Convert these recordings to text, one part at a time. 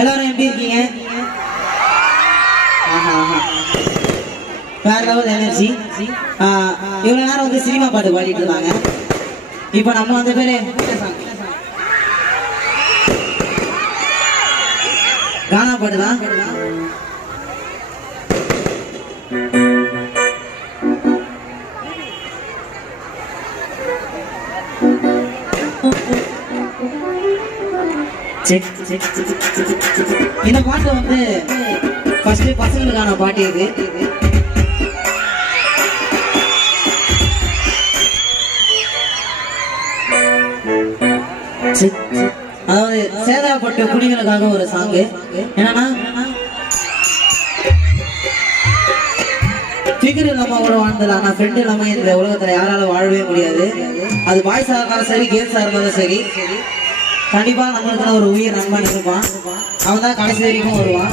எல்லாரும் எப்படி இருக்கீங்க? வேற லெவல் எனர்ஜி. இவ்வளவு நேரம் வந்து சினிமா பாட்டு பாடிட்டு இருந்தாங்க. இப்ப நம்ம வந்து பேரு கானா பாட்டுதான். இந்த பாட்டு வந்து ஃபர்ஸ்ட் பசங்களுக்கான பாட்டு இது. அதாவது சேதாப்பட்டு குடிகளுக்காக ஒரு சாங்கு. என்னன்னா ஃபிகர் இல்லாம கூட வாழ்ந்துடலாம், ஆனா ஃப்ரெண்ட் இல்லாம இந்த உலகத்துல யாராலும் வாழவே முடியாது. அது பாய்ஸா இருந்தாலும் சரி, கேர்ள்ஸா இருந்தாலும் சரி, கண்டிப்பா நம்மளுக்கு ஒரு உயிர் நண்பன் இருப்பான். அவன் தான் கடைசி வரைக்கும் வருவான்.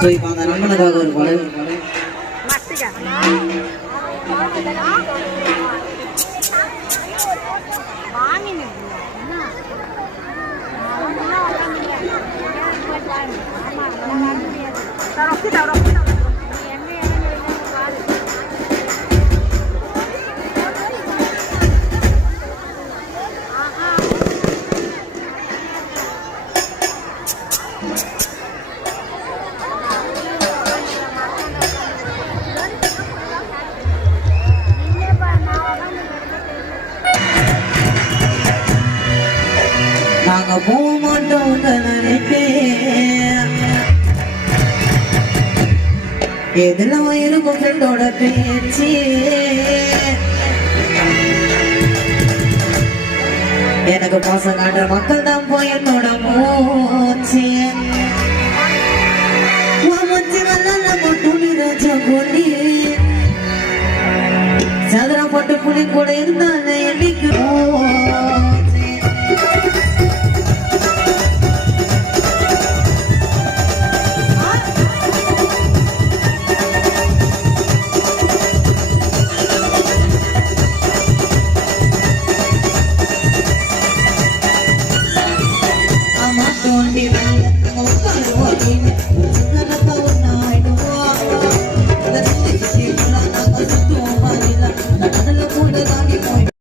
ஸோ இப்போ அந்த நண்பனுக்காக ஒரு பாடல். நாங்க போக மாட்டோம் எதெல்லாம் இருக்கும் ஃப்ரெண்டோட பேச்சு. எனக்கு பாசம் காட்டுற மக்கள் தான் போய் என்னோட மூச்சு. சதுரப்பட்டு புலி கூட இருந்தாலே